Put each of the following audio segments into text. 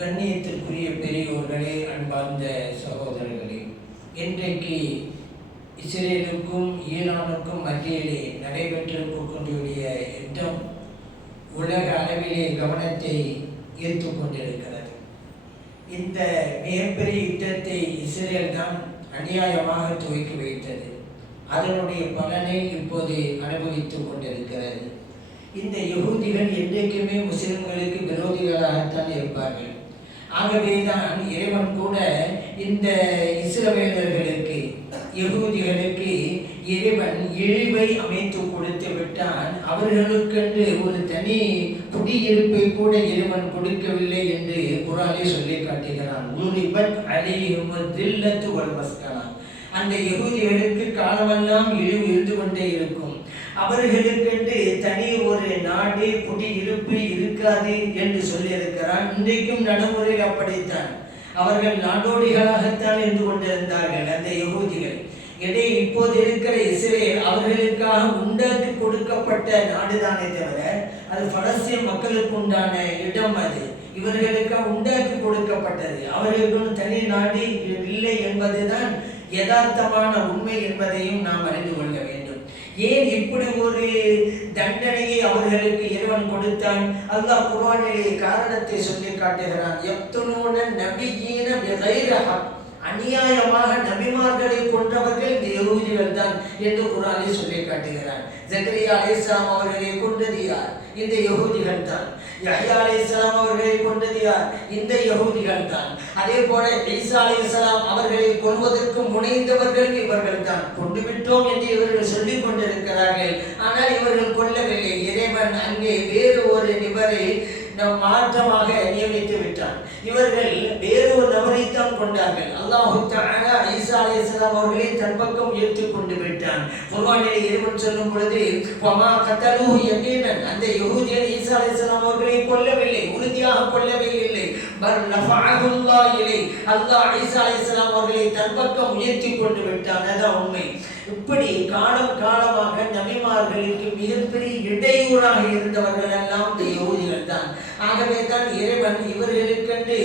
கண்ணியத்திற்குரிய பெரியோர்களே அன்பார்ந்த சகோதரர்களே இன்றைக்கு இஸ்ரேலுக்கும் ஈரானுக்கும் மத்தியிலே நடைபெற்றிருக்கக்கூடிய யுத்தம் உலக அளவிலே கவனத்தை ஈர்த்து கொண்டிருக்கிறது. இந்த மிகப்பெரிய யுத்தத்தை இஸ்ரேல் தான் அநியாயமாக துவக்கி வைத்தது. அதனுடைய பலனை இப்போது அனுபவித்துக் கொண்டிருக்கிறது. இந்த யகுதிகள் என்றைக்குமே முஸ்லிம்களுக்கு விரோதிகளாகத்தான் இருப்பார்கள். ஆகவே தான் இறைவன் கூட இந்த இஸ்ரவேலர்களுக்கு யகூதிகளுக்கு இறைவன் இழிவை அமைத்து கொடுத்து விட்டான். அவர்களுக்கென்று ஒரு தனி குடியிருப்பை கூட இறைவன் கொடுக்கவில்லை என்று குரானே சொல்லி காட்டுகிறான். உரிபத் அலைஹிம் தில்லத்து வல் அந்த யகூதிகளுக்கு காலமெல்லாம் இழிவு இருந்து கொண்டே இருக்கும். அவர்களுக்கென்று தனி ஒரு நாடு குடியிருப்பு இருக்காது என்று சொல்லியிருக்கிறான். இன்றைக்கும் நடைமுறையில் அப்படித்தான். அவர்கள் நாடோடிகளாகத்தான் இருந்து கொண்டிருந்தார்கள் அந்த யகூதிகள். இடையே இப்போது இருக்கிற இஸ்ரேல் அவர்களுக்காக உண்டாக்கி கொடுக்கப்பட்ட நாடுதானே தவிர அது பலஸ்தீன் மக்களுக்கு உண்டான இடம் அது. இவர்களுக்காக உண்டாக்கி கொடுக்கப்பட்டது. அவர்களுக்கு தனி நாடு இல்லை என்பதுதான் யதார்த்தமான உண்மை என்பதையும் நாம் அறிந்து கொள்ள ஏன் இப்படி ஒரு தண்டனையை அவர்களுக்கு இறைவன் கொடுத்தான்? அல்லாஹ் குர்ஆனிலே காரணத்தை சொல்லி காட்டுகிறான். யக்துலூன நபியீன பிகைர அநியாயமாக நபிமார்களை கொன்றவர்கள் இந்த யகூதிகள் தான் என்று குரானில் சொல்லி காட்டுகிறான். ஜக்கரியா அலிஸ்லாம் அவர்களை கொண்டது யார்? இந்த யகுதிகள் தான். யஹ்யா இஸ்லாம் அவர்களை கொண்டது யார்? இந்த யகுதிகள் தான். அதே போல ஈசா அலைஹிஸ்ஸலாம் அவர்களை கொள்வதற்கு முனைந்தவர்கள் இவர்கள் தான். கொண்டு விட்டோம் என்று இவர்கள் சொல்லிக் கொண்டிருக்கிறார்கள். ஆனால் இவர்கள் கொல்லவில்லை. இறைவன் அங்கே வேறு ஒரு நிபரை நம் மாற்றமாக நியமித்து விட்டான் இவர்கள் வேறு ஒரு நபரைத்தான் கொண்டார்கள். அல்லாஹு ஐசா ஈசா அவர்களை தன் பக்கம் உயர்த்தி கொண்டு விட்டான். குர்ஆனிலே இறைவன் சொல்லும் பொழுது பமா கத்தலு யகீனன். அந்த யஹூதியர் ஈசா அலைஹிஸ்ஸலாம் அவர்களை கொல்லவில்லை உறுதியாக கொல்லவே இல்லை. பர் நஃபஅஹுல்லாஹ் இலை. அல்லாஹ் ஈசா அலைஹிஸ்ஸலாம் அவர்களை தன் பக்கம் உயர்த்தி கொண்டு விட்டான். அதான் உண்மை. இப்படி காலம் காலமாக நபிமார்களுக்கு மிகப்பெரிய இடையூறாக இருந்தவர்கள் எல்லாம் இந்த யோதிகள் தான். ஆகவே தான் இறைவன் இவர்களுக்கென்று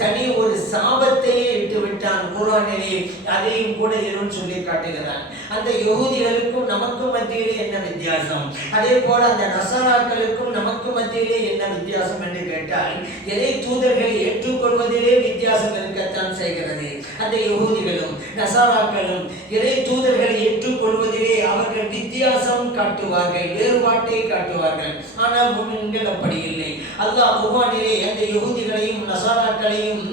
தனி ஒரு சாபத்தையே விட்டு விட்டான் குரானிலே அதையும் கூட இறைவன் சொல்லி காட்டுகிறான். அந்த யகூதிகளுக்கும் நமக்கும் மத்தியிலே என்ன வித்தியாசம்? அதே போல அந்த நசராக்களுக்கும் நமக்கு மத்தியிலே என்ன வித்தியாசம் என்று கேட்டால் எதை தூதர்களை ஏற்றுக்கொள்வதிலே வித்தியாசம் இருக்கத்தான் செய்கிறது. அந்த யகூதிகளும் நசாராக்களும் இறை தூதர்களை ஏற்றுக்கொள்வதிலே அவர்கள் வித்தியாசம் காட்டுவார்கள் வேறுபாட்டை காட்டுவார்கள். ஆனால் முன்கள் அப்படி இல்லை. அல்லாஹ் குர்ஆனிலே அந்த யகூதிகளையும் நசாராக்களையும்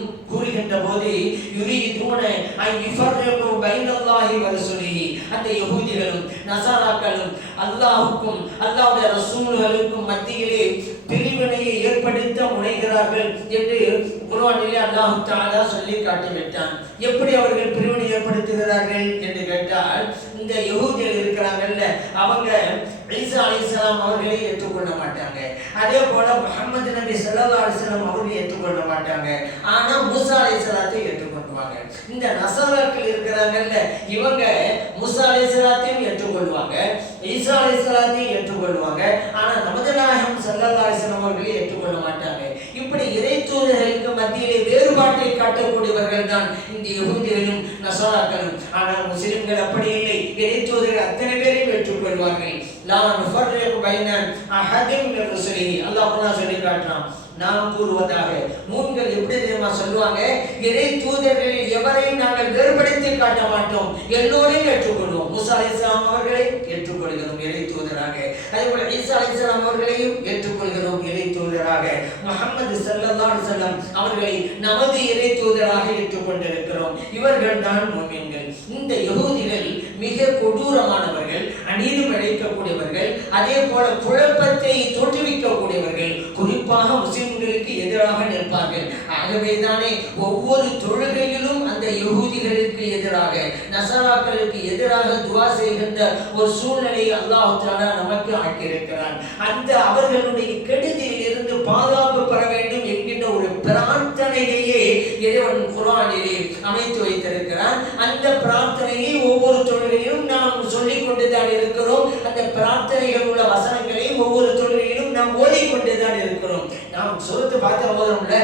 கூறுகின்ற போது யுரீதுன ஐ யுஃபர்ரிகு பைனல்லாஹி வ ரசூலிஹி அந்த யஹூதிகளும் நசாராக்களும் அல்லாஹ்வுக்கும் அல்லாஹ்வுடைய ரசூல்களுக்கும் மத்தியிலே பிரிவினையை ஏற்படுத்த முனைகிறார்கள் என்று குர்ஆனிலே அல்லாஹ் தஆலா சொல்லி காட்டிவிட்டான். எப்படி அவர்கள் பிரிவினை ஏற்படுத்துகிறார்கள் என்று கேட்டால் இந்த யகூதிகள் இருக்கிறாங்கல்ல அவங்க ஈசா அலிசலாம் அவர்களை ஏற்றுக்கொள்ள மாட்டாங்க. அதே போல முகமது நபி சல்லா அலைஹி வஸல்லம் அவர்களை ஏற்றுக்கொள்ள மாட்டாங்க. ஆனா மூசா அலைஹிஸ்ஸலாத்தை ஏற்றுக்கொள்வாங்க. இந்த நசாராக்கள் இருக்கிறாங்கல்ல இவங்க மூசா அலைஹிஸ்ஸலாத்தையும் ஏற்றுக்கொள்வாங்க. ஈசா அலைஹிஸ்ஸலாத்தையும் ஏற்றுக்கொள்வாங்க. ஆனா நமது நாயகம் சல்லாத் அலிசலாம் அவர்களையும் அவர்களை ஏற்றுக்கொள்ள மாட்டாங்க. இப்படி இறை தூதர்களுக்கு மத்தியிலே வேறுபாட்டை காட்டக்கூடியவர்கள் தான் இந்த யகூதிகளும் நசாராக்களும். ஆனால் முஸ்லிம்கள் அப்படி இல்லை. இறை தூதர்கள் அத்தனை பேரையும் ஏற்றுக்கொள்வார்கள். நான் நுஃபர்ரிகு பைன அஹதின் மின் ருசுலிஹி அல்லாஹ் குர்ஆன் சொல்லி காட்டுறான். நாம் கூறுவதாக. மூன்கள் எப்படி தெரியுமா சொல்லுவாங்க? இறை தூதர்களில் எவரையும் நாங்கள் வேறுபடுத்தி காட்ட மாட்டோம். எல்லோரையும் ஏற்றுக்கொள்வோம். மூசா அலைஹிஸ்ஸலாம் அவர்களை ஏற்றுக்கொள்கிறோம் இறை தூதராக. அதே போல ஈசா அலைஹிஸ்ஸலாம் அவர்களையும் ஏற்றுக்கொள்கிறோம் இறை தூதராக. முகமது சல்லல்லா அலைஹி அவர்களை நமது இறை தூதராக ஏற்றுக்கொண்டிருக்கிறோம். இவர்கள் தான் முஃமின்கள் இந்த யகுதி மிக கொடூரமானவர்கள் அநீதி இழைக்கக்கூடியவர்கள் அதே போல குழப்பத்தை தோற்றுவிக்கக்கூடியவர்கள். குறிப்பாக முஸ்லிம்களுக்கு எதிராக நிற்பார்கள். ஆகவேதானே ஒவ்வொரு தொழுகையிலும் அந்த யகூதிகளுக்கு எதிராக நசராக்களுக்கு எதிராக துவா செய்கின்ற ஒரு சூழ்நிலையை அல்லாஹ் நமக்கு ஆக்கியிருக்கிறார் அந்த அவர்களுடைய கெடுதியில் இருந்து பாதுகாப்பு பெற வேண்டும் பிரார்த்தனையையே இறைவன் குரானிலே அமைத்து வைத்திருக்கிறான். அந்த பிரார்த்தனையை ஒவ்வொரு தொழிலையும் நாம் சொல்லிக் கொண்டுதான் இருக்கிறோம். அந்த பிரார்த்தனைகள் உள்ள வசனங்களையும் ஒவ்வொரு தொழிலையும் நாம் ஓதிக்கொண்டுதான் இருக்கிறோம். நாம் சுரத்து பார்த்து ஓதுறோம்ல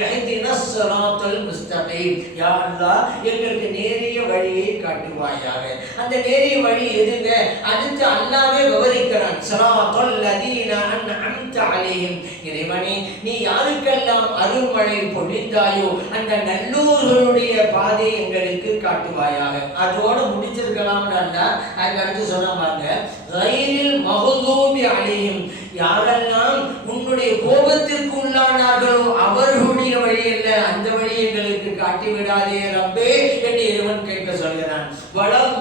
யஹ்தின ஸிராத்தல் முஸ்தகீம். யா அல்லாஹ் எங்களுக்கு நேரிய வழியை காட்டுவாயாக. அந்த நேரிய வழி எதுங்க? அடுத்து அல்லாஹ்வே விவரிக்கிறான். ஸிராத்தல் லதீன அன்அம்த அலைஹிம் இறைவனே நீ யாருக்கெல்லாம் அருள்மழை பொழிந்தாயோ அந்த நல்லூர்களுடைய பாதை எங்களுக்கு காட்டுவாயாக. அதோட முடிச்சிருக்கலாம்னு அல்ல அதுக்கு அடுத்து சொன்ன பாருங்க. ரயிலில் மகதூபி அலையும். யாரெல்லாம் உன்னுடைய கோபத்திற்கு உள்ளானார்களோ அவர்களுடைய வழி அல்ல அந்த வழி எங்களுக்கு காட்டி விடாதே ரப்பே என்று இறைவன் கேட்க சொல்கிறான். வளம்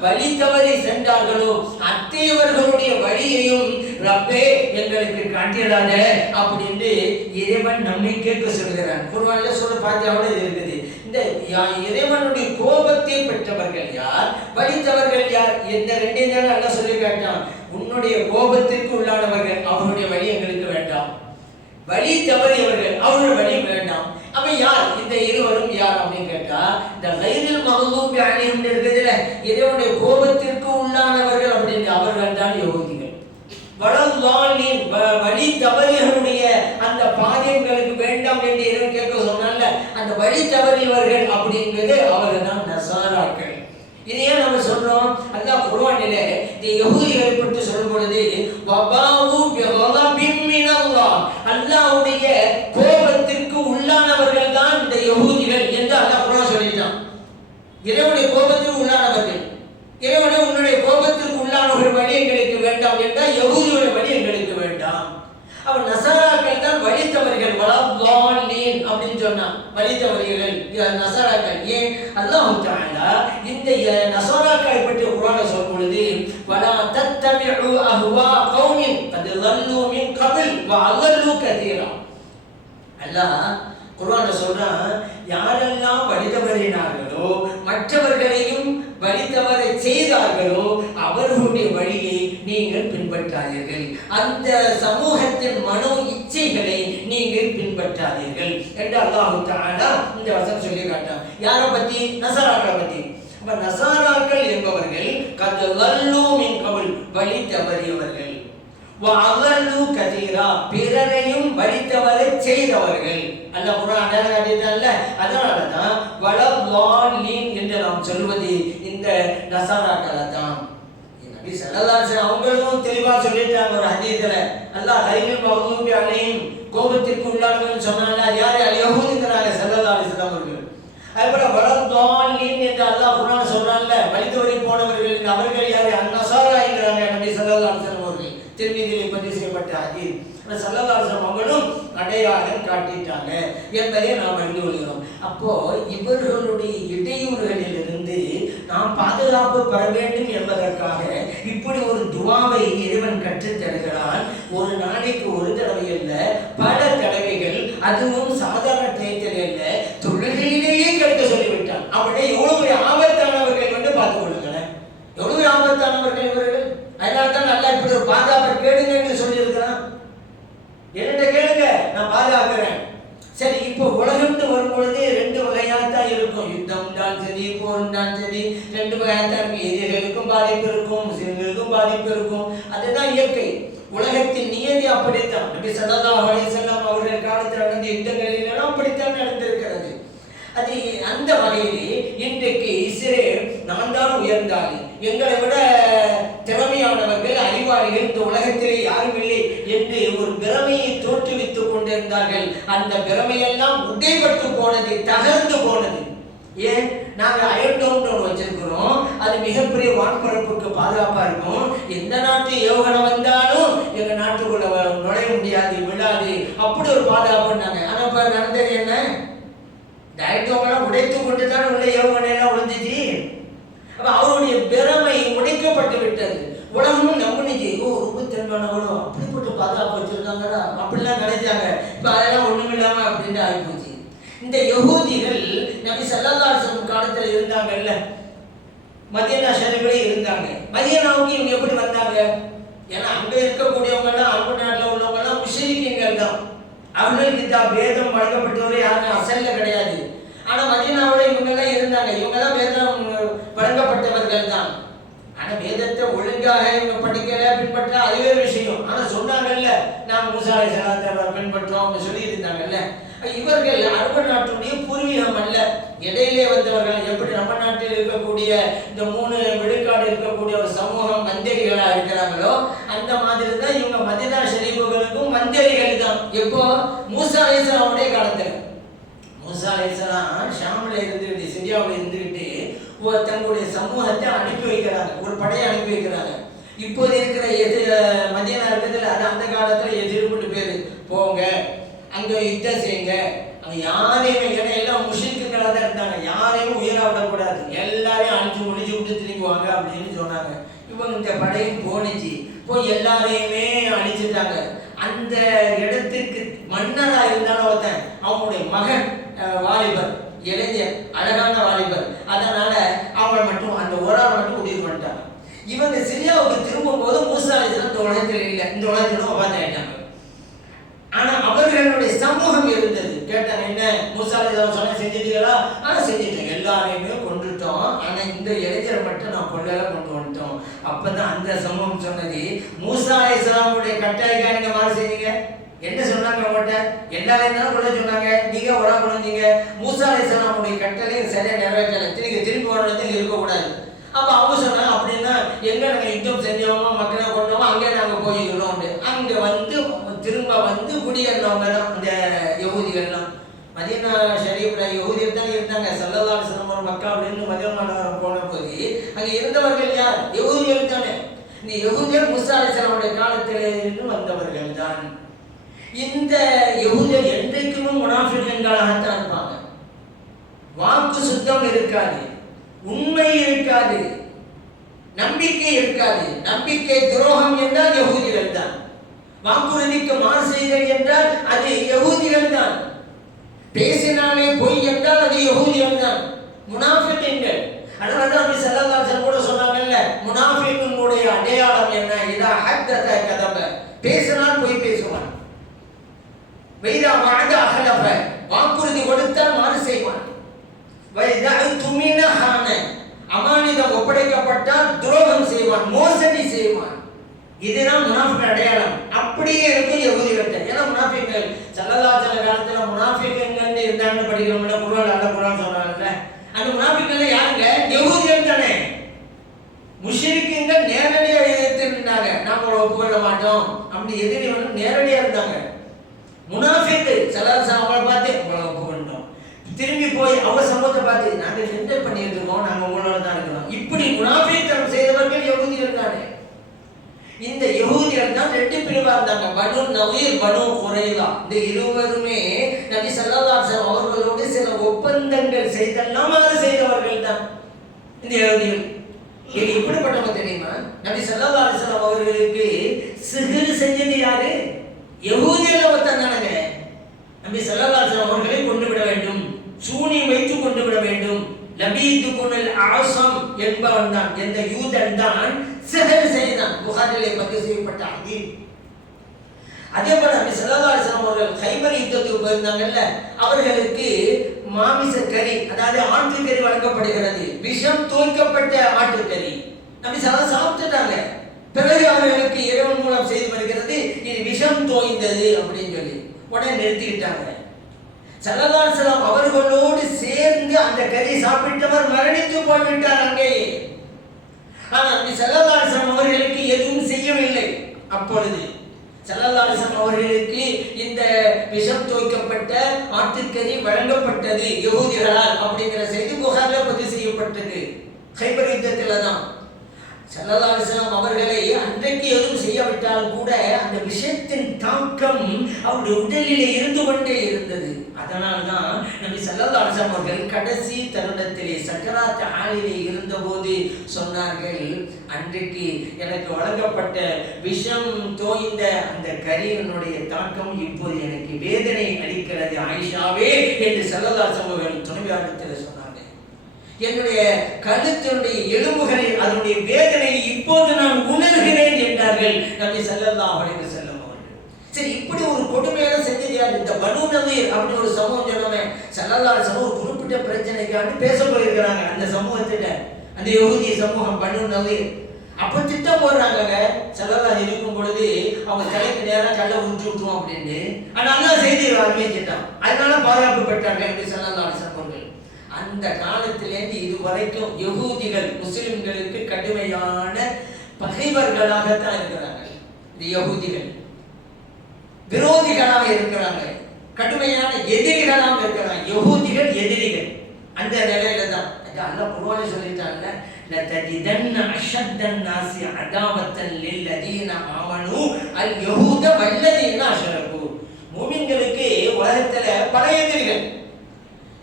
வழி தவறி சென்றார்களோ அத்தையவர்களுடைய வழியையும் ரப்பே எங்களுக்கு காட்டிடாத அப்படின்னு இறைவன் நம்மை கேட்க சொல்கிறான். குருவான்ல சொல்ல பாத்தியாவோட இருக்குது. இந்த யா- இறைவனுடைய கோபத்தை பெற்றவர்கள் யார்? வலித்தவர்கள் யார்? எந்த ரெண்டையும் தானே நல்லா சொல்லி காட்டான் உன்னுடைய கோபத்திற்கு உள்ளானவர்கள் அவருடைய வழி எங்களுக்கு வேண்டாம். வழி தவறியவர்கள் அவருடைய வழி வேண்டாம். அப்ப யார்? இந்த இருவரும் யார் அப்படின்னு கேட்டா இந்த கைரில் மகதூபி அணிகின்ற இருக்கிறதுல இறைவனுடைய கோபத்திற்கு உள்ளானவர்கள் அப்படின்னு அவர்கள் தான் யோகிகள் வளர்ந்தாலின் வழி தவறியவருடைய அந்த பாதியங்களுக்கு வேண்டாம் என்று இறைவன் கேட்க சொன்னால அந்த வழி தவறியவர்கள் அப்படிங்கிறது அவர்கள் தான் நசாராக்கள் இதையே நம்ம சொல்றோம்? அல்லாஹ் குருவானிலே இந்த யஹூதிகளை பற்றி சொல்லும் பொழுது வபாவு பிகலபின் மினல்லாஹ் அல்லாஹ்வுடைய கோபத்திற்கு உள்ளானவர்கள் தான் இந்த யஹூதிகள் என்று அல்லாஹ் குர்ஆன் சொல்லிட்டான் இறைவனுடைய கோபத்திற்கு உள்ளானவர்கள் இறைவனே உன்னுடைய கோபத்திற்கு உள்ளானவர்கள் வழி கிடைக்க வேண்டாம் என்றால் யகுதியோட வழி கிடைக்க வேண்டாம். அவன் நசராக்கள் தான் வழித்தவர்கள். வளவாளீன் அப்படின்னு சொன்னான். வழித்தவர்கள் நசராக்கள். ஏன்? அல்லாஹ் தாண்டா இந்த நசராக்களை பற்றி குரான சொல்லும் பொழுது வலா தத்தமிழு அஹுவா கௌமின் அது லல்லு மின் வா அல்லல்லு கதீரா. அல்லாஹ் குருவான சொல்றான் யாரெல்லாம் வழித்தவரினார்களோ மற்றவர்களையும் வழி தவற செய்தார்களோ அவர்களுடைய வழியை நீங்கள் பின்பற்றாதீர்கள். அந்த சமூகத்தின் மனோ இச்சைகளை நீங்கள் பின்பற்றாதீர்கள். என்று அல்லாஹு தானா இந்த வசனம் சொல்லி காட்டான் யாரை பத்தி? நசராக்களை பத்தி. அப்ப நசாராக்கள் என்பவர்கள் கது வல்லோ மின் கபல் வழி தவறியவர்கள். பிறரையும் வலித்தவரை செய்தவர்கள். அல்ல குரான் அடையாளம் காட்டிட்டான்ல அதனால தான் வளவாலீன் என்று நாம் சொல்வது இந்த நசாராக்களை தான் அவங்களும் தெளிவா சொல்லிட்டாங்க ஒரு ஹதீஸ்ல. அல்லாஹ் லைனில் மௌதூபி அலைஹிம் கோபத்திற்கு உள்ளார்கள் சொன்னாங்க. யாரு? அல் யஹூதிங்கறாங்க ஸல்லல்லாஹு அலைஹி வஸல்லம் அவர்கள். அதுபோல வளர்ந்தாலின் என்று அல்லாஹ் குர்ஆன் சொல்றான்ல வழித்தவறி போனவர்கள் அவர்கள் யாரு அந்நசாராங்கிறாங்க நபி ஸல்லல்லாஹு அலைஹி வஸல்லம் அவர்கள் திருமீதியில் பதிவு செய்யப்பட்ட ஹதீஸ் அவனும் ஸல்லல்லாஹு அவங்களும் அடையாளம் காட்டிட்டாங்க என்பதை நாம் அறிந்து கொள்கிறோம். அப்போ இவர்களுடைய இடையூறுகளிலிருந்து நாம் பாதுகாப்பு பெற வேண்டும் என்பதற்காக இப்படி ஒரு துவாவை இறைவன் கற்றுத் தருகிறான். ஒரு நாளைக்கு ஒரு தடவை அல்ல பல தடவைகள் அதுவும் சாதாரண தேர்தல் அல்ல தொழுகையிலேயே கேட்க சொல்லிவிட்டான். அப்படியே எவ்வளவு ஆபத்தானவர்கள் வந்து பார்த்துக் கொள்ளுங்களேன். எவ்வளவு ஆபத்தானவர்கள் இவர்கள்? அதனால தான் நல்லா இப்படி ஒரு பாதுகாப்பை கேடுங்க என்று சொல்லியிருக்கிறான் என்னட்ட கேளுங்க நான் பாதுகாக்கிறேன். சரி இப்போ உலகம்னு வரும் பொழுது ரெண்டு வகையாக தான் இருக்கும். யுத்தம் தான் சரி போர் தான் சரி. ரெண்டு வகையாக தான் இருக்கும். எதிரிகளுக்கும் பாதிப்பு இருக்கும் முஸ்லிம்களுக்கும் பாதிப்பு இருக்கும். அதுதான் இயற்கை. உலகத்தின் நியதி அப்படித்தான். நபி ஸல்லல்லாஹு அலைஹி அவர்கள் காலத்தில் நடந்த யுத்தங்களிலெல்லாம் அப்படித்தான் நடந்திருக்கிறது. அது அந்த வகையிலே இன்றைக்கு இஸ்ரேல் நான் தான் உயர்ந்தாளி எங்களை விட திறமையானவர்கள் அறிவாளிகள் இந்த உலகத்திலே யாரும் இல்லை என்று ஒரு பிரமையை தோற்றுவித்துக் கொண்டிருந்தார்கள். அந்த பிரமையெல்லாம் உடைபட்டு போனது தகர்ந்து போனது. ஏன்? நாங்கள் அயன் டவுன் ஒன்று வச்சிருக்கிறோம். அது மிகப்பெரிய வான்பரப்புக்கு பாதுகாப்பாக இருக்கும். எந்த நாட்டு ஏவுகணை வந்தாலும் எங்கள் நாட்டுக்குள்ள நுழைய முடியாது விழாது. அப்படி ஒரு பாதுகாப்புன்னாங்க ஆனால் இப்போ நடந்தது என்ன? டைட்டோமெல்லாம் உடைத்து கொண்டு தான் உள்ள ஏவுகணை அப்ப விட்டது. உலகமும் நம்பினுச்சு ஓ ரொம்ப தென்பனவளோ அப்படிப்பட்டு பாதுகாப்பு வச்சிருக்காங்கடா. அப்படிலாம் நினைச்சாங்க. இப்போ அதெல்லாம் ஒண்ணுமில்லாம அப்படின்னு ஆகிப்போச்சு இந்த யகூதிகள் நபி சல்லல்லாஹு காலத்துல இருந்தாங்கல்ல. மதியனா ஷரீஃபிலே இருந்தாங்க. மதியனாவுக்கு இவங்க எப்படி வந்தாங்க? ஏன்னா அங்கே இருக்கக்கூடியவங்க எல்லாம் அரபு நாட்டில் உள்ளவங்க எல்லாம் முஷரிக்கீங்கள் தான். அவர்கள் தான் வேதம் வழங்கப்பட்டவரே யாரும் அசல்ல கிடையாது. ஆனா மதியனாவில் இவங்க எல்லாம் இருந்தாங்க. இவங்க தான் வேதம் வழங்கப்பட்டவங்க ஆனா வேதத்தை ஒழுங்காக இவங்க படிக்கல பின்பற்ற அதுவே விஷயம். ஆனா சொன்னாங்கல்ல நாம் மூசாலை சலாத்தை பின்பற்றோம் அவங்க சொல்லி இருந்தாங்கல்ல இவர்கள் அரபு நாட்டுடைய பூர்வீகம் அல்ல. இடையிலே வந்தவர்கள் எப்படி நம்ம நாட்டில் இருக்கக்கூடிய இந்த மூணு விழுக்காடு இருக்கக்கூடிய ஒரு சமூகம் மந்திரிகளா இருக்கிறாங்களோ அந்த மாதிரி தான் இவங்க மதினா ஷெரீஃபுகளுக்கும் மந்திரிகள் தான். எப்போ? மூசா அலிஸ்லாமுடைய காலத்துல. மூசா அலிசலாம் ஷாமில் இருந்துகிட்டு சிரியாவில் இருந்துகிட்டு தங்களுடைய சமூகத்தை அனுப்பி வைக்கிறாங்க ஒரு படையை அனுப்பி வைக்கிறாங்க இப்போது இருக்கிற எதிர் மதிய நேரத்தில் அது அந்த காலத்தில் எதிர்ப்புட்டு பேர் போங்க. அங்கே யுத்தம் செய்யுங்க. அங்க யாரையுமே ஏன்னா எல்லாம் முஷிக்குங்களா தான் இருந்தாங்க. யாரையும் உயர விடக்கூடாது. எல்லாரையும் அழிச்சு முடிச்சு விட்டு திரும்புவாங்க அப்படின்னு சொன்னாங்க. இவங்க இந்த படையும் போனிச்சு போய் எல்லாரையுமே அழிச்சிட்டாங்க. அந்த இடத்துக்கு மன்னராக இருந்தாலும் ஒருத்தன் அவங்களுடைய மகன் வாலிபர். இளைஞர் அழகான வாலிபர். அதனால அவங்கள மட்டும் அந்த ஒரு ஆள் மட்டும் முடிவு பண்ணிட்டாங்க இவங்க சிரியாவுக்கு திரும்பும் போது மூசா அலிஸ்லாம் இந்த உலகத்தில் இல்லை. இந்த உலகத்தில் உபாதி ஆயிட்டாங்க. ஆனா அவர்களுடைய சமூகம் இருந்தது. கேட்டாங்க என்ன மூசா அலிஸ்லாம் சொன்ன செஞ்சிட்டீங்களா? ஆனா செஞ்சிட்டேன். எல்லாரையுமே கொண்டுட்டோம் ஆனா இந்த இளைஞரை மட்டும் நான் கொள்ளல கொண்டு வந்துட்டோம். அப்பதான் அந்த சமூகம் சொன்னது மூசா அலிஸ்லாமுடைய கட்டளைக்கா நீங்க மாறு என்ன சொன்னாங்க உங்கள்கிட்ட எல்லாரையும் தான் கொள்ள சொன்னாங்க. நீங்க ஒரு ஆள் கொண்டு வந்தீங்க மூசா கட்டளை சரியா நிறைவேற்றலை. திரும்பி திரும்பி ஒரு இடத்துல இருக்கக்கூடாது. அப்ப அவங்க சொன்னாங்க அப்படின்னா எங்க நாங்க யுத்தம் செஞ்சோமோ மக்களை கொண்டோமோ அங்கே நாங்க போயிருக்கிறோம் அங்க வந்து திரும்ப வந்து குடியேறினவங்க தான் இந்த யகூதிகள்லாம் மதீனா ஷரீஃப்ல யகுதியர் தான் இருந்தாங்க. சல்லல்லா சிலம்பரம் மக்கள் அப்படின்னு மதியம் போன போது அங்க இருந்தவர்கள் யார்? யகுதிகள் தானே. இந்த யகுதியர் முசா அலிஸ்லாமுடைய காலத்திலிருந்து வந்தவர்கள் தான். இந்த யகுதர் என்றைக்குமே முனாஃபிகங்களாகத்தான் இருப்பாங்க. வாக்கு சுத்தம் இருக்காது உண்மை இருக்காது நம்பிக்கை இருக்காது. நம்பிக்கை துரோகம் என்றால் யகூதிகள் தான் வாக்குறுதிக்கு மாறு செய்தல் என்றால் அது யகுதிகள் தான் பேசினாலே பொய் என்றால் அது யகுதிகள் தான் முனாஃபிகங்கள் அதனால தான் அப்படி ஸல்லல்லாஹு கூட சொன்னாங்கல்ல முனாஃபிகளுடைய அடையாளம் என்ன? இதா ஹத்தத்தை படிக்கிறவங்கள குரான் குர்ஆன் அல்ல குர்ஆன் சொல்றாங்கல்ல. அந்த முனாஃபிக்கள் யாருங்க? யகுதிகள் தானே. முஷ்ரிக்குங்க நேரடியா எதிர்த்து நின்றாங்க நாம உங்களை ஒப்புக்கொள்ள மாட்டோம். அப்படி எதிரி வந்து நேரடியா இருந்தாங்க. முனாஃபிக்கு சலாசா அவங்கள பார்த்து உங்களை ஒப்புக்கொண்டோம். திரும்பி போய் அவங்க சமூகத்தை பார்த்து நாங்க கிண்டல் பண்ணிட்டு இருக்கோம் நாங்க உங்களோட தான் இருக்கிறோம். இப்படி முனாஃபித்தனம் செய்தவர்கள் யகுதியர் தானே. இந்த யகுதியர் தான் ரெண்டு பிரிவா இருந்தாங்க. பனு நவீர் பனு குறைதான் இந்த இருவருமே செய்தெல்லாம் மாறு செய்தவர்கள் தான் இந்த யகூதிகள் இது எப்படிப்பட்டவங்க தெரியுமா? நபி ஸல்லல்லாஹு அலைஹி அவர்களுக்கு சிஹர் செஞ்சது யாரு? யகூதியர்கள் ஒருத்தன் தானங்க. நபி ஸல்லல்லாஹு அலைஹி அவர்களை கொண்டு விட வேண்டும். சூனி வைத்து கொண்டு விட வேண்டும். லபீது குணல் ஆசம் என்பவன் தான். எந்த யூதன் தான் சிகர் செய்தான். புகாரிலே பதிவு செய்யப்பட்ட ஹதீஸ் அதே போல நபி ஸல்லல்லாஹு அலைஹி அவர்கள் கைபர் யுத்தத்துக்கு போயிருந்தாங்கல்ல அவர்களுக்கு மாமிச கறி அதாவது ஆட்டுக்கறி வழங்கப்படுகிறது விஷம் தோய்க்கப்பட்ட ஆட்டுக்கறி நபி ஸல்லல்லாஹு சாப்பிட்டுட்டாங்க. பிறகு அவர்களுக்கு இறைவன் மூலம் செய்து வருகிறது இது விஷம் தோய்ந்தது அப்படின்னு சொல்லி. உடனே நிறுத்திக்கிட்டாங்க சலதான் சலாம் அவர்களோடு சேர்ந்து அந்த கறி சாப்பிட்டவர் மரணித்து போய்விட்டார் அங்கேயே ஆனால் நபி ஸல்லல்லாஹு அலைஹி அவர்களுக்கு எதுவும் செய்யவில்லை. அப்பொழுது ஸல்லல்லாஹு அவர்களுக்கு இந்த விஷம் தோய்க்கப்பட்ட ஆட்டுக்கறி வழங்கப்பட்டது யகுதிகளால் அப்படிங்கிற செய்தி புகார்ல பதிவு செய்யப்பட்டது. ஹைபர் யுத்தத்துல தான் ஸல்லல்லாஹு அவர்களை அன்றைக்கு எதுவும் செய்யாவிட்டாலும் கூட அந்த விஷயத்தின் தாக்கம் அவருடைய உடலிலே இருந்து கொண்டே இருந்தது. அதனால் தான் நம்பி ஸல்லல்லாஹு அவர்கள் கடைசி தருணத்திலே சக்கராத் ஆளிலே இருந்தபோது சொன்னார்கள் அன்றைக்கு எனக்கு வழங்கப்பட்ட விஷம் தோய்ந்த அந்த கரியனுடைய தாக்கம் இப்போது எனக்கு வேதனை அளிக்கிறது. ஆயிஷாவே என்று ஸல்லல்லாஹு அவர்கள் துணைவியாரிடத்தில் என்னுடைய கழுத்தினுடைய எலும்புகளை அதனுடைய வேதனை இப்போது நான் உணர்கிறேன் என்றார்கள் நம்பி செல்லலாம் அப்படின்னு செல்லும் அவர்கள். சரி இப்படி ஒரு கொடுமையான செஞ்சது இந்த பனு நவீர் அப்படின்னு ஒரு சமூகம் சொன்னவன் ஸல்லல்லாஹு சமூக குறிப்பிட்ட பிரச்சனைக்காண்டு பேச போயிருக்கிறாங்க அந்த சமூகத்திட்ட அந்த யோகி சமூகம் பனு நவீர் அப்ப திட்டம் போடுறாங்க செல்லல்லா இருக்கும் பொழுது அவங்க தலைக்கு நேரம் கல்ல உறிஞ்சு விட்டுருவோம் அப்படின்னு ஆனா அல்லாஹ் செய்தி அறிவிச்சிட்டான் அதனால பாதுகாப்பு பெற்றாங்க நபி ஸல்லல்லாஹு அந்த காலத்திலேருந்து இதுவரைக்கும் யகூதிகள் முஸ்லிம்களுக்கு கடுமையான பகைவர்களாகத்தான் இருக்கிறாங்க இந்த யகூதிகள். விரோதிகளாக இருக்கிறாங்க கடுமையான எதிரிகளாக இருக்கிறாங்க. யகூதிகள் எதிரிகள். அந்த நிலையில தான் அல்லாஹ் குர்ஆன்ல சொல்லிட்டாங்க அஷத்தன் நாசி அதாவத்தன் லில்லதீன ஆமனு அல் யஹூத வல்லதீன மூமின்களுக்கு உலகத்துல பல எதிரிகள்.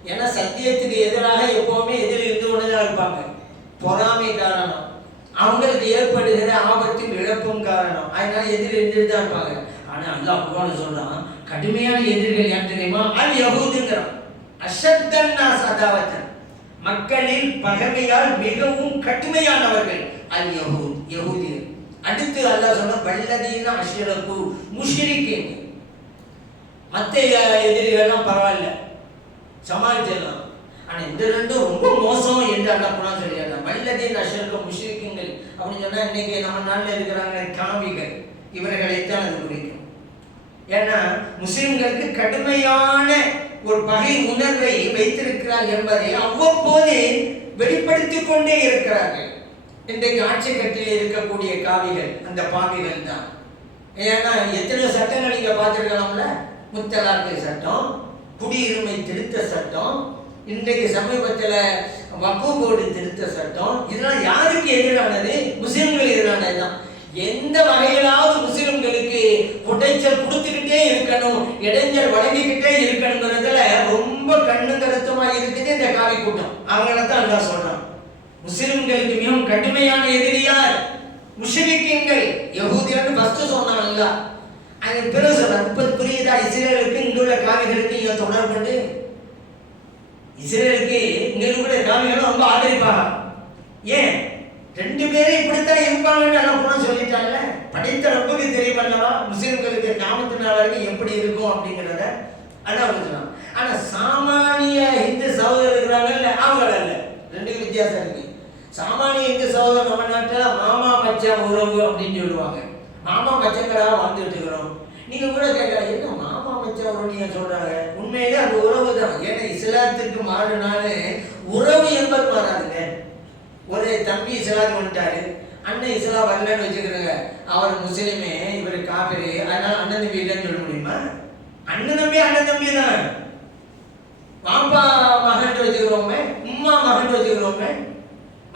ஏன்னா சத்தியத்துக்கு எதிராக எப்பவுமே எதிரி இருந்து கொண்டுதான் இருப்பாங்க. பொறாமை காரணம். அவங்களுக்கு ஏற்படுகிற ஆபத்தும் இழப்பும் காரணம். அதனால எதிர் இருந்துட்டு தான் இருப்பாங்க. ஆனா அல்லாஹ் குர்ஆன்ல சொல்றான் கடுமையான எதிரிகள் யார் தெரியுமா? அல் யஹூதுங்கிறான் அசத்தன்னா சதாவத்தன் அதாவத்தன். மக்களில் பகைமையால் மிகவும் கடுமையானவர்கள் அல் யகூத் யகூதியர். அடுத்து அல்லாஹ் சொன்ன வல்லதீன அஷ்ரகு முஷ்ரிக்கீன். மற்ற எதிரிகள்லாம் பரவாயில்ல. சமாளிச்சிடலாம். ஆனால் இந்த ரெண்டும் ரொம்ப மோசம் என்று அண்ணா குணம் சொல்லிடுறான் வல்லதீன் அஷ்ரகு முஷ்ரிக்கீங்கள் அப்படின்னு சொன்னால் இன்னைக்கு நம்ம நாட்டில் இருக்கிறாங்க காவிகள் இவர்களைத்தான் அது குறிக்கும். ஏன்னா முஸ்லிம்களுக்கு கடுமையான ஒரு பகை உணர்வை வைத்திருக்கிறார் என்பதை அவ்வப்போது வெளிப்படுத்திக் கொண்டே இருக்கிறார்கள். இன்றைக்கு ஆட்சி கட்டில் இருக்கக்கூடிய காவிகள் அந்த பாவிகள் தான். ஏன்னா எத்தனை சட்டங்கள் நீங்க பார்த்துருக்கலாம்ல? முத்தலாக்கு சட்டம் குடியுரிமை திருத்த சட்டம் இன்றைக்கு சமீபத்தில் வக்கு போர்டு திருத்த சட்டம் இதெல்லாம் யாருக்கு எதிரானது? முஸ்லிம்கள் எதிரானது தான். எந்த வகையிலாவது முஸ்லிம்களுக்கு குடைச்சல் கொடுத்துக்கிட்டே இருக்கணும் இடைஞ்சல் வழங்கிக்கிட்டே இருக்கணுங்கிறதுல ரொம்ப கண்ணு கருத்துமா இருக்குது இந்த காவி கூட்டம். அவங்கள தான் அல்லாஹ் சொல்றான். முஸ்லிம்களுக்கு மிகவும் கடுமையான எதிரியார் முஷரிக்கீன்கள். முஷ்ரிக்கீன்கள் யஹூதியர்னு ஃபர்ஸ்ட் சொன்னான் அது பிறகு சொல்றான் இப்ப புரியுதா இஸ்ரேலுக்கு இங்குள்ள காவிகளுக்கு இங்க தொடர்புண்டு இஸ்ரேலுக்கு இங்க இருக்கிற காவிகளும் ரொம்ப ஆதரிப்பாங்க. ஏன்? ரெண்டு பேரும் இப்படித்தான் இருப்பாங்கன்னு எல்லாம் கூட சொல்லிட்டாங்கல்ல? படித்த ரொம்பவே தெரியும் அல்லவா? முஸ்லிம்களுக்கு நாமத்தினாளர்கள் எப்படி இருக்கும் அப்படிங்கிறத? அதான் அவங்க சொன்னாங்க. ஆனா சாமானிய இந்து சகோதரர் இருக்கிறாங்கல்ல அவங்க அல்ல ரெண்டு வித்தியாசம் இருக்கு. சாமானிய இந்து சகோதரர் நம்ம நாட்டில் மாமா மச்சா உறவு அப்படின்னு சொல்லுவாங்க. மாமா மச்சங்களாக வாழ்ந்துட்டு இருக்கிறோம். நீங்க கூட கேட்கலாம் என்ன மாமா மச்சான் உறவு நீங்க சொல்றாங்க? உண்மையிலே அந்த உறவு தான். ஏன்னா இஸ்லாத்துக்கு மாறினாலே உறவு என்பது மாறாதுங்க. ஒரு தம்பி இஸ்லாம் வந்துட்டாரு அண்ணன் இஸ்லாம் வரலன்னு வச்சுக்கிறாங்க. அவர் முஸ்லீமே இவர் காபிரி. அதனால அண்ணன் தம்பி இல்லைன்னு சொல்ல முடியுமா? அண்ணன் தம்பி அண்ணன் தம்பி தான். பாப்பா மகன் வச்சுக்கிறோமே உம்மா மகன் வச்சுக்கிறோமே.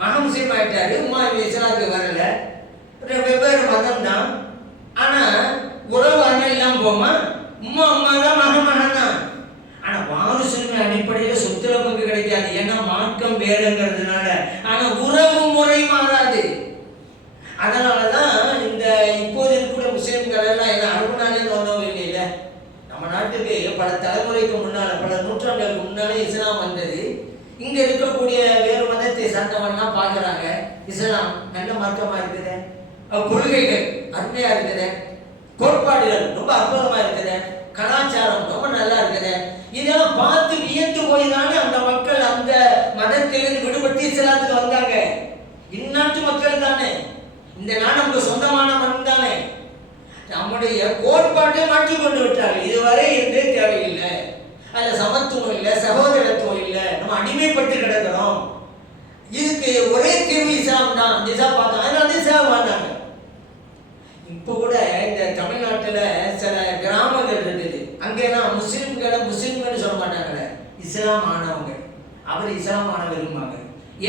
மகன் முஸ்லீம் ஆயிட்டாரு உம்மா இஸ்லாத்துக்கு வரல. வெவ்வேறு மதம் தான் ஆனா உறவு அண்ணன் இல்லாம போமா உம்மா அம்மா தான் மகன் மகன் தான். ஆனா வாரிசுரிமை அடிப்படையில சொத்துல பங்கு கிடைக்காது. ஏன்னா மார்க்கம் வேறுங்கிறதுனால. ஆனா உறவு முறை மாறாது. அதனாலதான் இந்த இப்போது இருக்கிற முஸ்லிம்கள் எல்லாம் என்ன அரபு நாளில் வந்தவங்க இல்லையில? நம்ம நாட்டுக்கு பல தலைமுறைக்கு முன்னால பல நூற்றாண்டுகளுக்கு முன்னாலே இஸ்லாம் வந்தது. இங்க இருக்கக்கூடிய வேறு மதத்தை சார்ந்தவன்லாம் பாக்குறாங்க இஸ்லாம் நல்ல மார்க்கமா இருக்குது. கொள்கைகள் அருமையா இருக்குது. கோட்பாடுகள் ரொம்ப அற்புதமா இருக்குது. கலாச்சாரம் ரொம்ப நல்லா இருக்குது. இதெல்லாம் பார்த்து வியந்து போய் தானே அந்த மக்கள் அந்த மதத்திலிருந்து விடுபட்டு இஸ்லாத்துக்கு வந்தாங்க. இந்நாட்டு மக்கள் தானே. இந்த நாடு நமக்கு சொந்தமான மண் தானே. நம்முடைய கோட்பாட்டை மாற்றி கொண்டு விட்டார்கள். இதுவரை இருந்தே தேவையில்லை. அதில் சமத்துவம் இல்லை சகோதரத்துவம் இல்லை. நம்ம அடிமைப்பட்டு கிடக்கிறோம். இதுக்கு ஒரே தீர்வு இஸ்லாம் தான் நிசா பார்த்தோம் அதனால இஸ்லாம் வந்தாங்க இப்போ கூட இந்த தமிழ்நாட்டில் சில கிராமங்கள் இருக்குது. அங்கெல்லாம் முஸ்லீம்களை முஸ்லீம்கள் சொல்ல மாட்டாங்கல்ல இஸ்லாம் ஆனவங்க. அவர் இஸ்லாம் ஆன விரும்புவாங்க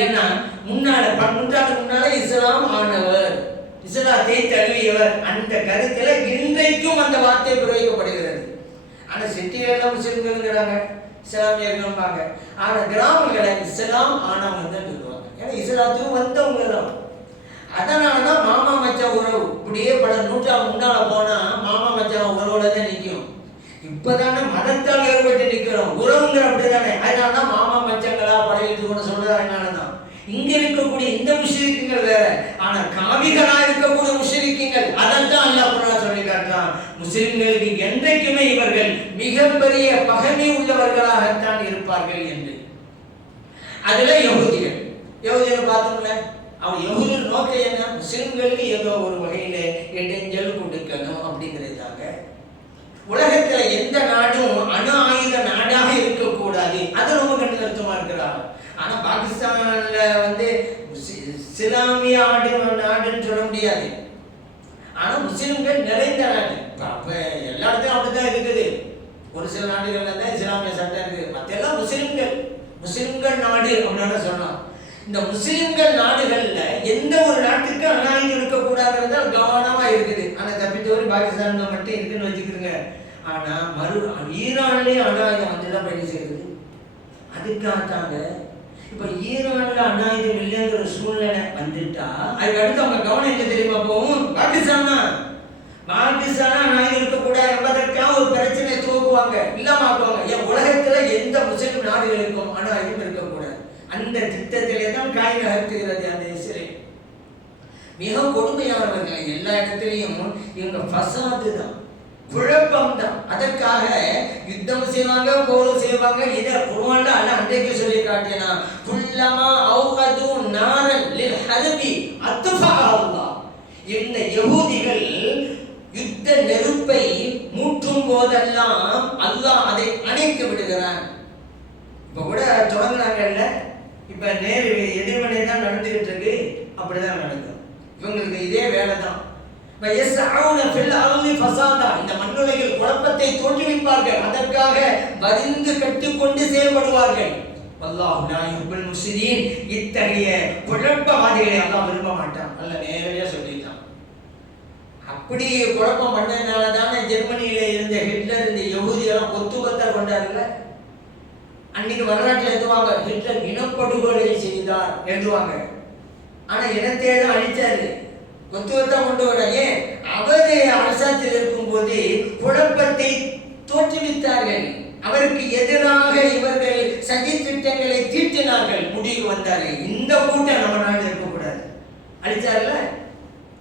ஏன்னா முன்னால ப- முன்னாலே இஸ்லாம் ஆனவர். இஸ்லாத்தை தழுவியவர். அந்த கருத்தில் இன்றைக்கும் அந்த வார்த்தை பிரயோகிக்கப்படுகிறது ஆனால் சிட்டிகள்ல முஸ்லீம்கள்ங்கிறாங்க இஸ்லாமியர்கள்பாங்க ஆனால் கிராமங்களை இஸ்லாம் ஆனவங்க தான் சொல்லுவாங்க. ஏன்னா இஸ்லாத்துக்கு வந்தவங்க தான். அதனால தான் மாமா உறவு இப்படியே பல நூற்றாண்டு முன்னால போனா மாமா மச்சான் உறவுல தான் நிற்கும் இப்பதானே மதத்தால் ஏற்பட்டு நிற்கிறோம் உறவுங்கிற அப்படிதானே. அதனால தான் மாமா மச்சங்களா பழகிட்டு கூட சொல்றது அதனால தான் இங்க இருக்கக்கூடிய இந்த முஷரிக்குங்கள் வேற. ஆனா காவிகளா இருக்கக்கூடிய முஷரிக்குங்கள். அதைத்தான் அல்லாஹ் குர்ஆன் சொல்லி காட்டுறான். முஸ்லிம்களுக்கு என்றைக்குமே இவர்கள் மிகப்பெரிய பகமை உள்ளவர்களாகத்தான் இருப்பார்கள் என்று. அதுல யகுதிகள். யகுதிகள் பார்த்தோம்ல அவன் எவ்வளோ நோக்கம் என்ன முஸ்லிம்களுக்கு ஏதோ ஒரு வகையில் இடைஞ்சல் கொடுக்கணும் அப்படிங்கிறதுக்காக உலகத்தில் எந்த நாடும் அணு ஆயுத நாடாக இருக்கக்கூடாது. அது ரொம்ப கண்டிதத்துவமா இருக்கிறாங்க ஆனால் பாகிஸ்தானில் வந்து இஸ்லாமிய ஆடு நாடுன்னு சொல்ல முடியாது. ஆனால் முஸ்லிம்கள் நிறைந்த நாடு. அப்போ எல்லா எல்லா அப்படி அப்படிதான் இருக்குது. ஒரு சில நாடுகளில் தான் இஸ்லாமிய சட்டம் இருக்குது மற்ற எல்லாம் முஸ்லிம்கள். முஸ்லிம்கள் நாடு அப்படின்னு சொன்னோம். இந்த முஸ்லிம்கள் நாடுகள்ல எந்த ஒரு நாட்டுக்கு அநாயுதம் இருக்கக்கூடாதுங்கிறது கவனமா இருக்குது. ஆனா தப்பித்தவரை பாகிஸ்தான்ல மட்டும் இருக்குன்னு வச்சுக்கிறோங்க ஆனா மறு ஈரான்லயே அநாயுதம் வந்துதான் பயணி செய்யுது. அதுக்காகத்தாங்க இப்ப ஈரான்ல அநாயுதம் இல்லைங்கிற சூழ்நிலை வந்துட்டா அதுக்கு அடுத்து அவங்க கவனம் எங்க தெரியுமா போகும்? பாகிஸ்தான் தான். பாகிஸ்தான் அநாயுதம் இருக்கக்கூடாது என்பதற்காக ஒரு பிரச்சனையை துவக்குவாங்க. இல்லாம ஆக்குவாங்க. ஏன் உலகத்துல எந்த முஸ்லிம் நாடுகளுக்கும் அநாயுதம் இருக்கக்கூடாது. அந்த திட்டத்திலே தான் காய் நகர்த்துகிறது அந்த இஸ்ரேல். மிக கொடுமையானவர்கள் எல்லா இடத்துலையும் இவங்க ஃபசாது தான். குழப்பம் தான். அதற்காக யுத்தம் செய்வாங்க போரும் செய்வாங்க இதை குர்ஆன்ல அல்ல அன்றைக்கு சொல்லி காட்டினா குல்லமா அவுகது நாரல் லில் ஹர்பி அத்ஃபா அல்லாஹ். இந்த யகூதிகள் யுத்த நெருப்பை மூட்டும் போதெல்லாம் அல்லாஹ் அதை அணைத்து விடுகிறான். இப்போ கூட தொடங்குனாங்கல்ல? இப்ப நேர் எதிர்மறை தான் நடந்துகிட்டு இருக்கு அப்படிதான் நடக்கும். இவங்களுக்கு இதே வேலை தான் இந்த மண்ணுலகில் குழப்பத்தை தோற்றுவிப்பார்கள். அதற்காக வரிந்து கட்டுக்கொண்டு செயல்படுவார்கள். வல்லாஹு லா யுஹிப்புல் முஃப்ஸிதீன் இத்தகைய குழப்பவாதிகளை அல்லாஹ் விரும்ப மாட்டான். அல்ல நேரடியா சொல்லிட்டான். அப்படி குழப்பம் பண்ணதுனால தானே ஜெர்மனியில இருந்த ஹிட்லர் இந்த யகுதியெல்லாம் கொத்து கொத்த கொண்டாருல்ல அன்னைக்கு வரலாற்றில் எழுதுவாங்க ஹிட்லர் இனப்படுகொலை செய்தார் எழுதுவாங்க ஆனா இனத்தை தான் அழிச்சாரு. கொத்து கொத்தா கொண்டு வர ஏன் அவரு அரசாட்சியில் இருக்கும்போது குழப்பத்தை தோற்றுவித்தார்கள். அவருக்கு எதிராக இவர்கள் சதி திட்டங்களை தீட்டினார்கள். முடிவு வந்தாரு. இந்த கூட்டம் நம்ம நாடு இருக்கக்கூடாது. அழிச்சார்ல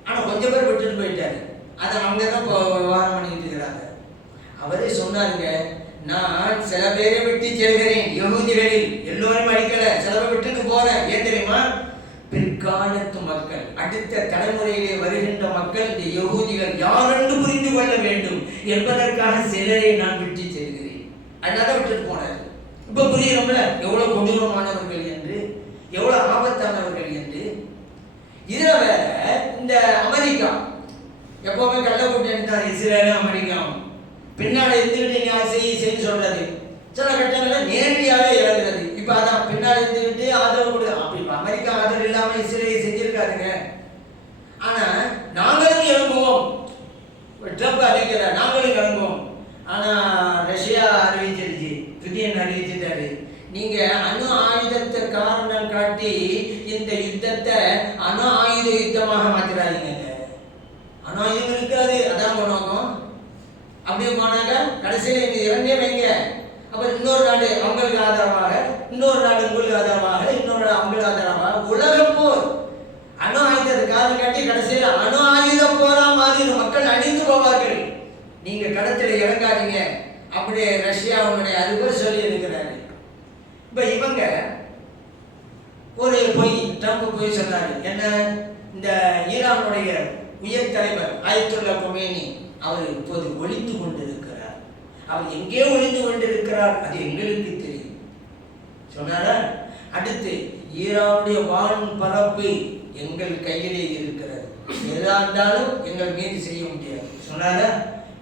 ஆனா கொஞ்சம் பேர் விட்டுட்டு போயிட்டாரு. அதை அவங்க தான் விவகாரம் பண்ணிக்கிட்டு இருக்கிறாங்க. அவரே சொன்னாருங்க நான் சில பேரை விட்டு செல்கிறேன் யகூதிகளில் எல்லோரும் அடிக்கல சிலரை விட்டுட்டு போறேன் ஏன் தெரியுமா பிற்காலத்து மக்கள் அடுத்த தலைமுறையிலே வருகின்ற மக்கள் இந்த யகூதிகள் யாரென்று புரிந்து கொள்ள வேண்டும் என்பதற்காக சிலரை நான் விட்டு செல்கிறேன். அதனால விட்டுட்டு போனார். இப்ப புரியுறோம்ல? எவ்வளவு கொடூரமானவர்கள் என்று எவ்வளவு ஆபத்தானவர்கள் என்று. இதுல வேற இந்த அமெரிக்கா எப்பவுமே கள்ள கூட்டணி தான் இஸ்ரேலும் அமெரிக்காவும் பின்னால இருந்துகிட்டு நீ செய்ய செய்ய சொல்றது. சில கட்டங்கள்ல நேரடியாவே இறங்குறது. இப்ப அதான் பின்னால் இருந்துகிட்டு ஆதரவு கொடு அப்படி இப்ப அமெரிக்கா ஆதரவு இல்லாம இஸ்ரேல் செஞ்சிருக்காருங்க ஆனா நாங்களும் இறங்குவோம் ட்ரம்ப் அறிவிக்கிறார் நாங்களும் இறங்குவோம் ஆனா ரஷ்யா அறிவிச்சிருச்சு புதியன் அறிவிச்சிட்டாரு நீங்க அணு ஆயுதத்தை காரணம் காட்டி இந்த யுத்தத்தை அணு ஆயுத யுத்தமாக மாத்திராதீங்க அணு ஆயுதம் இருக்காது அதான் பண்ணுவோம் அப்படியே போனாங்க கடைசியில் இந்த இரண்டே வைங்க அப்புறம் இன்னொரு நாடு அவங்களுக்கு ஆதரவாக இன்னொரு நாடு உங்களுக்கு ஆதரவாக இன்னொரு நாடு அவங்களுக்கு ஆதரவாக உலக போர் அணு ஆயுதத்தை காரணம் காட்டி கடைசியில் அணு ஆயுத போரா மாதிரி மக்கள் அழிந்து போவார்கள் நீங்க கடத்தில் அப்படி அப்படியே ரஷ்யாவுடைய அதிபர் சொல்லி இருக்கிறாரு இப்ப இவங்க ஒரு பொய் ட்ரம்ப் பொய் சொன்னாரு. என்ன? இந்த ஈரானுடைய உயர் தலைவர் ஆயத்துல்லா கொமேனி அவர் இப்போது ஒழித்து கொண்டிருக்கிறார். அவர் எங்கே ஒழிந்து கொண்டிருக்கிறார்? அது எங்களுக்கு தெரியும். சொன்னாரா? அடுத்து ஈரானுடைய வான் பரப்பு எங்கள் கையிலே இருக்கிறது. எதா இருந்தாலும் எங்கள் மீது செய்ய முடியாது. சொன்னாரா?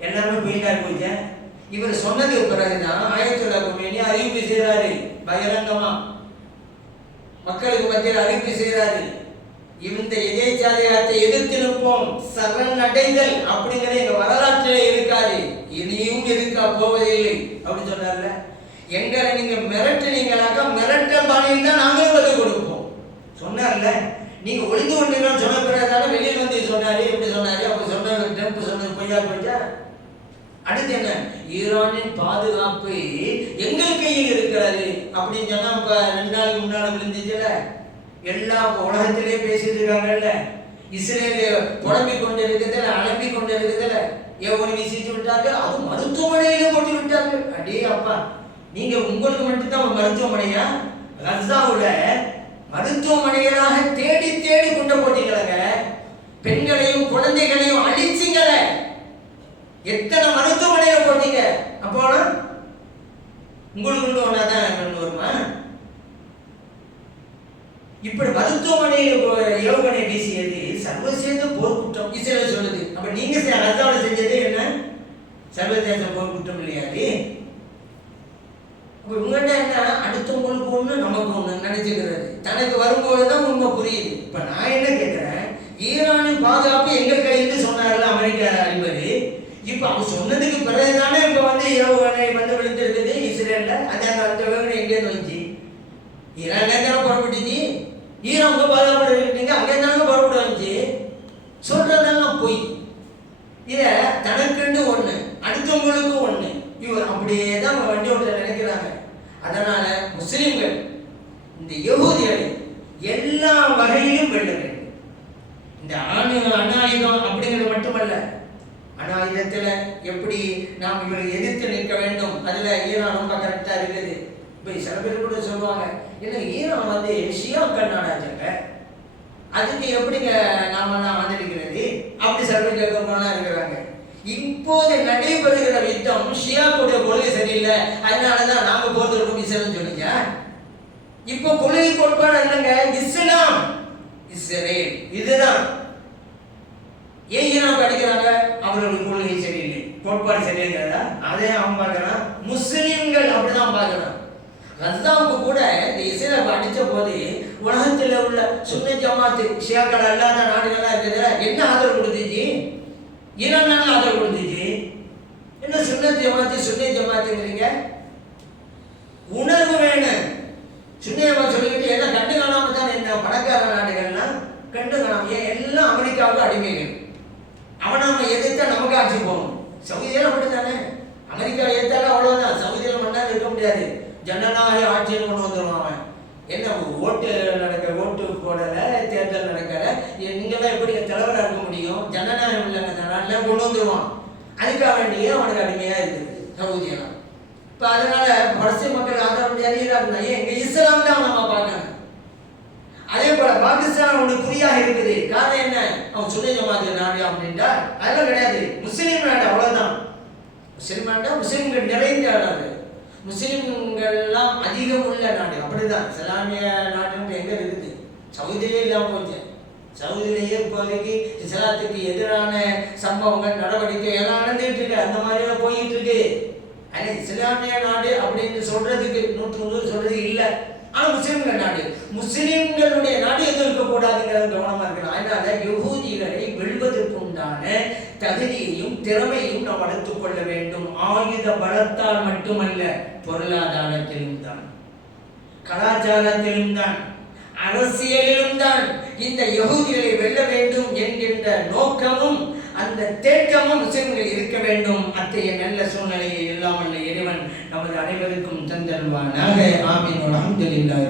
எல்லாமே பொய்யா போச்சா இவர் சொன்னது பிறகுதான் ஆயத்துல்லா கொமேனி அறிவிப்பு செய்கிறாரு பகிரங்கமா? மக்களுக்கு மத்தியில் அறிவிப்பு செய்கிறாரு. இந்த எதேச்சாதிகாரத்தை எதிர்த்து நிற்போம். சரண் அடைதல் அப்படிங்கிறது எங்க வரலாற்றிலே இருக்காது. இனியும் இருக்கா போவதில்லை அப்படின்னு சொன்னார்ல. எங்களை நீங்க மிரட்டுனீங்களாக்கா மிரட்ட பாணியில் தான் நாங்களும் பதில் கொடுப்போம். சொன்னார்ல. நீங்க ஒளிந்து கொண்டீங்கன்னு சொன்ன பிறகு வெளியில் வந்து சொன்னாரு இப்படி சொன்னாரு அப்படி சொன்ன டெம்பு சொன்னது பொய்யா போயிட்டா? அடுத்து என்ன? ஈரானின் பாதுகாப்பு எங்கள் கையில் இருக்கிறது. அப்படின்னு சொன்னா இப்ப ரெண்டு நாளுக்கு முன்னால விழுந்துச்சுல? எல்லா உலகத்திலேயே பேசிட்டு இருக்காங்கல்ல? இஸ்ரேல புலம்பிக் கொண்டு இருக்குதுல அலம்பி கொண்டு இருக்குதுல எவ்வளவு வீசிட்டு விட்டாங்க அது மருத்துவமனையில போட்டு விட்டாங்க அடே அப்பா நீங்க உங்களுக்கு மட்டும்தான் மருத்துவமனையா? கசாவுல மருத்துவமனைகளாக தேடி தேடி கொண்டு போட்டீங்களங்க பெண்களையும் குழந்தைகளையும் அழிச்சிங்கள. எத்தனை மருத்துவமனையில போட்டீங்க? அப்போ உங்களுக்கு ஒன்னாதான் கொண்டு வருமா? இப்படி மருத்துவமனையில் ஏவுகணை வீசியது சர்வதேச போர்க்குற்றம். இஸ்ரேல் சொல்லுது. அப்ப நீங்க கசாவில் செஞ்சது என்ன? சர்வதேச போர்க்குற்றம் இல்லையாது இப்போ உங்கள்கிட்ட என்ன? அடுத்தவங்களுக்கு ஒன்று நமக்கு ஒன்று நினைச்சுக்கிறது. தனக்கு வரும்போது தான் உண்மை புரியுது. இப்போ நான் என்ன கேட்குறேன் ஈரானின் பாதுகாப்பு எங்கள் கையில் சொன்னார்கள் அமெரிக்க இப்போ அவங்க சொன்னதுக்கு பிறகுதானே இப்போ வந்து ஏவுகணை வந்து விழுந்திருக்குது இஸ்ரேலில். அது அந்த அந்த ஏவுகணை எங்கேருந்து வந்துச்சு ஈரான் நேரத்தில் புறப்பட்டுச்சு. ஈரான் உங்கள் பாதுகாப்பு இருக்கீங்க அங்கே தானே புறப்படுவாங்க வந்துச்சு சொல்றதெல்லாம் பொய் இதை தனக்குண்டு ஒன்று அடுத்தவங்களுக்கு ஒன்று இவர் அப்படியே தான் வண்டி ஓட்ட நினைக்கிறாங்க அதனால முஸ்லிம்கள் இந்த யகூதிகளை எல்லா வகையிலும் வெல்ல வேண்டும் இந்த ஆணு அநாயுதம் அப்படிங்கிறது மட்டுமல்ல அநாயுதத்துல எப்படி நாம் இவரை எதிர்த்து நிற்க வேண்டும் அதுல ஈரான் ரொம்ப கரெக்டா இருக்குது இப்போ சில பேர் கூட சொல்லுவாங்க இல்லை ஈரான் வந்து ஷியாக்கள் நாடாச்சுங்க அதுக்கு எப்படிங்க நாம நான் ஆதரிக்கிறது அப்படி சில பேர் கேட்கறவங்களாம் இருக்கிறாங்க இப்போது நடைபெறுகிற யுத்தம் ஷியாக்குடைய கொள்கை சரியில்லை அதனாலதான் நாம போர்த்தொடுக்கும் இஸ்ரேல் சொன்னீங்க இப்போ கொள்கை கோட்பாடு என்னங்க இஸ்லாம் இஸ்ரேல் இதுதான் ஏன் ஈரான் படிக்கிறாங்க அவர்களுடைய கொள்கை சரியில்லை கோட்பாடு சரியில்லைங்களா அதே அவன் பார்க்கறான் முஸ்லிம்கள் அப்படிதான் பார்க்கறான் ரஸ்தாவுக்கு கூட இந்த இசையில அடித்த போது உலகத்தில் உள்ள சுன்ன ஜமாத்து ஷியாக்கள் அல்லாத நாடுகள்லாம் இருக்கிறதுல என்ன ஆதரவு கொடுத்துச்சு ஈரான் ஆதரவு கொடுத்துச்சு என்ன சுன்ன ஜமாத்து சுன்ன ஜமாத்துங்கிறீங்க? உணர்வு வேணும். சுன்ன சொல்லிக்கிட்டு எல்லாம் கண்டு காணாம தான் என்ன பணக்கார நாடுகள்லாம் கண்டு காணாம ஏன் எல்லாம் அமெரிக்காவுக்கு அடிமைகள். அவன் நம்ம எதிர்த்தா நமக்கு ஆட்சி போகணும் சவுதியெல்லாம் அப்படித்தானே? அமெரிக்கா எதிர்த்தாலும் அவ்வளோதான் சவுதியில் மட்டும் இருக்க முடியாது. ஜனநாயக ஆட்சின்னு கொண்டு வந்துடுவான் அவன். என்ன ஓட்டு நடக்க ஓட்டு போடலை தேர்தல் நடக்கலை. நீங்களாம் எப்படி தலைவராக இருக்க முடியும்? ஜனநாயகம் இல்லைங்கிறதுனால கொண்டு வந்துருவான். அதுக்காக வேண்டியே அவனுக்கு அடிமையாக இருக்குது சவுதியெல்லாம் இப்போ அதனால பரசிய மக்கள் ஆதரவு முடியாது ஈராக்னா ஏன்? இங்கே இஸ்லாம் தான் நம்ம பார்க்கணும். அதே போல பாகிஸ்தான் ஒன்று குறியாக இருக்குது. காரணம் என்ன? அவன் சுதந்திர மாதிரி நாடு அப்படின்ட்டா அதெல்லாம் கிடையாது. முஸ்லீம் நாடு அவ்வளோதான் முஸ்லீம் நாட்டா முஸ்லீம்கள் நிறைந்த நாடு. முஸ்லிம்கள்லாம் அதிகம் உள்ள நாடு. அப்படிதான். இஸ்லாமிய நாடுன்னு எங்க இருக்குது? சவுதியிலே இல்லாமல் போச்சு. சவுதியிலேயே இப்போதைக்கு இஸ்லாத்துக்கு எதிரான சம்பவங்கள் நடவடிக்கை எல்லாம் நடந்துட்டு இருக்கு. அந்த மாதிரியெல்லாம் போயிட்டு இருக்கு. ஆனால் இஸ்லாமிய நாடு அப்படின்னு சொல்றதுக்கு நூற்று நூறு சொல்றது இல்லை. ஆனால் முஸ்லிம்கள் நாடு. முஸ்லிம்களுடைய நாடு எதுவும் இருக்கக்கூடாதுங்கிறது கவனமா இருக்கணும். அதனால யகூதிகளை தகுதியையும் திறமையும் நாம் வளர்த்துக் கொள்ள வேண்டும். ஆயுத பலத்தால் மட்டுமல்ல பொருளாதாரத்திலும் தான். கலாச்சாரத்திலும் தான். அரசியலிலும் தான். இந்த யகுதிகளை வெல்ல வேண்டும் என்கின்ற நோக்கமும் அந்த தேக்கமும் முஸ்லிம்கள் இருக்க வேண்டும். அத்தகைய நல்ல சூழ்நிலையை இல்லாமல் இறைவன் நமது அனைவருக்கும் தந்தருவானாக ஆமீன். அல்ஹம்துலில்லாஹி